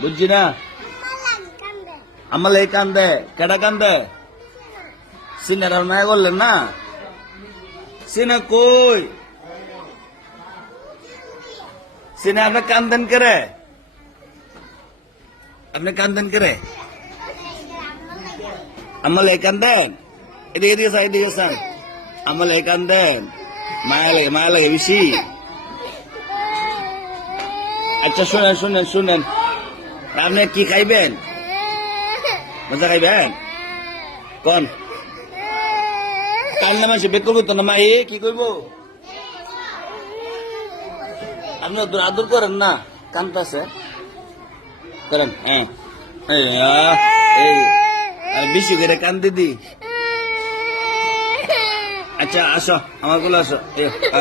বুঝছি না আমার এই কান্দে কেডা কান্দে সিনার আর মায়া করলেন না সিনা কই সিনা আপনি কান্দেন করে আপনি কান্দেন করে আমার এই কান্দেন এদিকে এদিকে সাইড এদিকে সাইড আমার এই কান্দেন মায়া লাগে বেশি আচ্ছা শুনেন শুনেন শুনেন আপনি কি খাইবেন মজা খাইবেন কোন কান্না মাসে বের করবো তো না মাই কি করবো আপনি আদর করেন না কান্দাছে করেন হ্যাঁ বেশি করে কান দিদি আচ্ছা আসো আমার গুলো আসো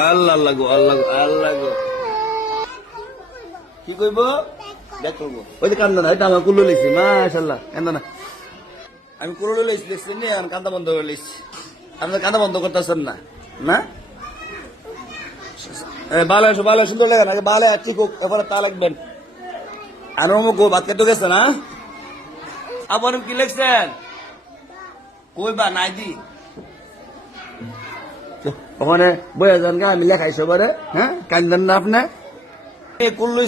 আল্লাহ আল্লাহ গো আল্লাহ গো আল্লাহ গো কি কইব দেখ করবো ওই যে কান্দা না ওইটা আমার কুলো লেছি মাশাল্লাহ কান্দা না আমি কুলো লেছি নি আমি কান্দা বন্ধ করে লেছি আপনার কান্দা বন্ধ করতেছেন না না ভালো সুন্দর লেগে না ভালো ঠিক হোক এবারে তা লাগবেন আর অমুক ভাত খেতে গেছে না আবার কি লিখছেন কই বা নাই দি ওখানে বইয়া যান গা আমি লেখাইছো বারে হ্যাঁ কান্দেন না আপনি কুল্লু